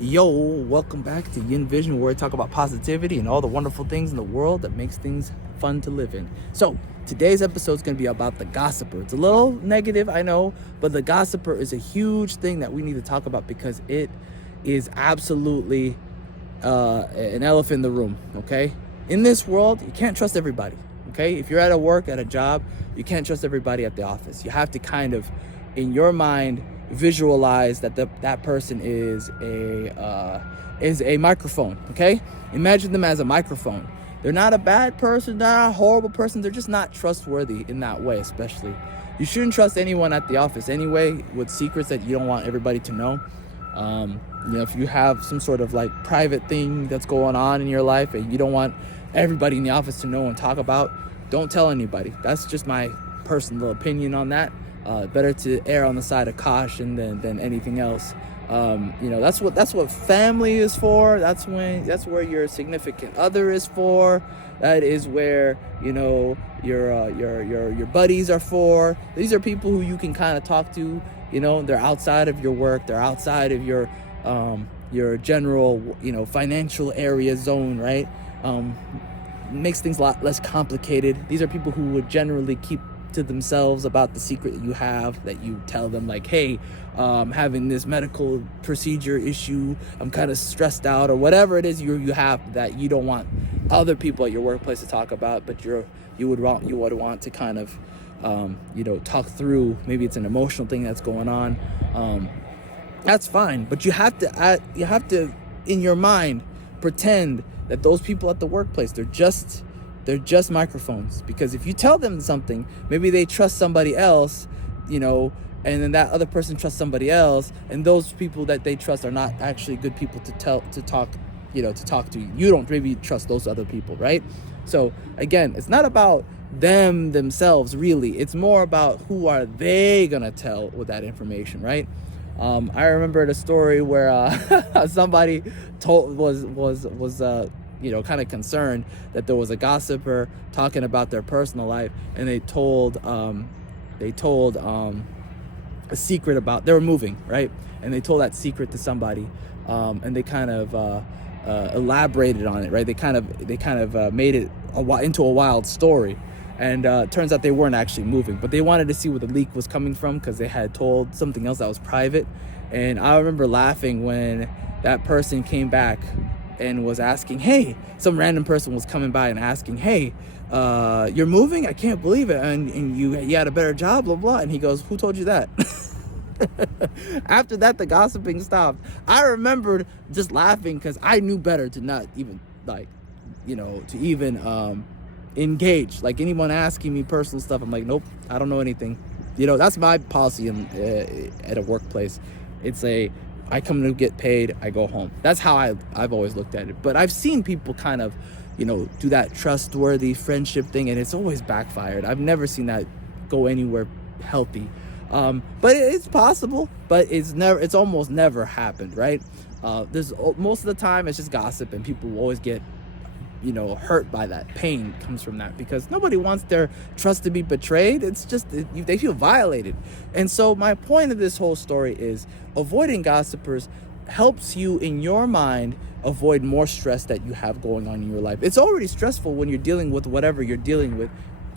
Yo, welcome back to Yin Vision, where we talk about positivity and all the wonderful things in the world that makes things fun to live in. So today's episode is going to be about the gossiper. It's a little negative, I know, but the gossiper is a huge thing that we need to talk about because it is absolutely an elephant in the room, okay? In this world, you can't trust everybody, okay? If you're at a job, you can't trust everybody at the office. You have to kind of, in your mind, visualize that that person is a microphone. Okay, imagine them as a microphone. They're not a bad person, not a horrible person. They're just not trustworthy in that way. Especially, you shouldn't trust anyone at the office anyway with secrets that you don't want everybody to know. If you have some sort of like private thing that's going on in your life and you don't want everybody in the office to know and talk about, don't tell anybody. That's just my personal opinion on that. Better to err on the side of caution than anything else. That's what family is for. That's where your significant other is for. That is where your buddies are for. These are people who you can kind of talk to. They're outside of your work. They're outside of your general financial area zone, right? Makes things a lot less complicated. These are people who would generally keep to themselves about the secret that you have, that you tell them like, hey, I'm having this medical procedure issue, I'm kind of stressed out, or whatever it is you have that you don't want other people at your workplace to talk about, but you would want to kind of talk through. Maybe it's an emotional thing that's going on. That's fine, but you have to in your mind pretend that those people at the workplace, they're just microphones. Because if you tell them something, maybe they trust somebody else, and then that other person trusts somebody else, and those people that they trust are not actually good people to talk to. You don't maybe trust those other people, right? So again, it's not about themselves really. It's more about who are they gonna tell with that information, right? I remember the story where somebody was kind of concerned that there was a gossiper talking about their personal life, and they told a secret about, they were moving, right? And they told that secret to somebody, and they kind of elaborated on it, right? They kind of made it into a wild story. And turns out they weren't actually moving, but they wanted to see where the leak was coming from because they had told something else that was private. And I remember laughing when that person came back and was asking, hey, some random person was coming by and asking, hey, you're moving? I can't believe it. And you had a better job, blah, blah. And he goes, who told you that? After that, the gossiping stopped. I remembered just laughing because I knew better to not even engage. Like anyone asking me personal stuff, I'm like, nope, I don't know anything. That's my policy at a workplace. It's I come to get paid, I go home. That's how I've always looked at it. But I've seen people kind of, do that trustworthy friendship thing, and it's always backfired. I've never seen that go anywhere healthy. But it's possible, but it's almost never happened, right? Most of the time it's just gossip, and people will always get hurt by that. Pain comes from that because nobody wants their trust to be betrayed. It's just they feel violated. And so my point of this whole story is avoiding gossipers helps you in your mind avoid more stress that you have going on in your life. It's already stressful when you're dealing with whatever you're dealing with,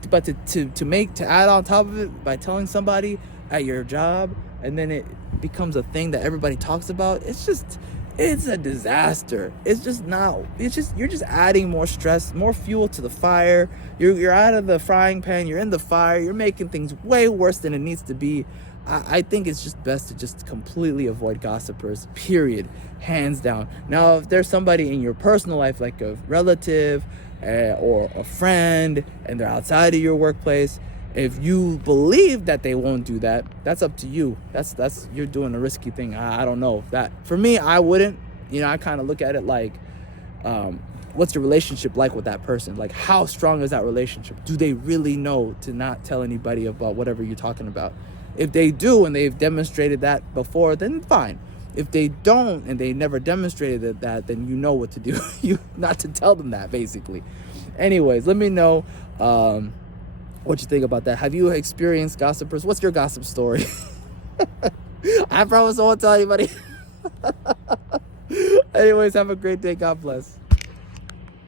but to add on top of it by telling somebody at your job, and then it becomes a thing that everybody talks about, it's a disaster. You're just adding more stress, more fuel to the fire. You're out of the frying pan, you're in the fire, you're making things way worse than it needs to be. I think it's just best to just completely avoid gossipers, period, hands down. Now, if there's somebody in your personal life, like a relative or a friend, and they're outside of your workplace, if you believe that they won't do that, that's up to you. That's you're doing a risky thing. I don't know that. For me, I wouldn't. I kind of look at it like, what's your relationship like with that person? Like, how strong is that relationship? Do they really know to not tell anybody about whatever you're talking about? If they do and they've demonstrated that before, then fine. If they don't and they never demonstrated that, then you know what to do. You not to tell them that, basically. Anyways, let me know what you think about that. Have you experienced gossipers? What's your gossip story? I promise I won't tell anybody. Anyways, have a great day. God bless.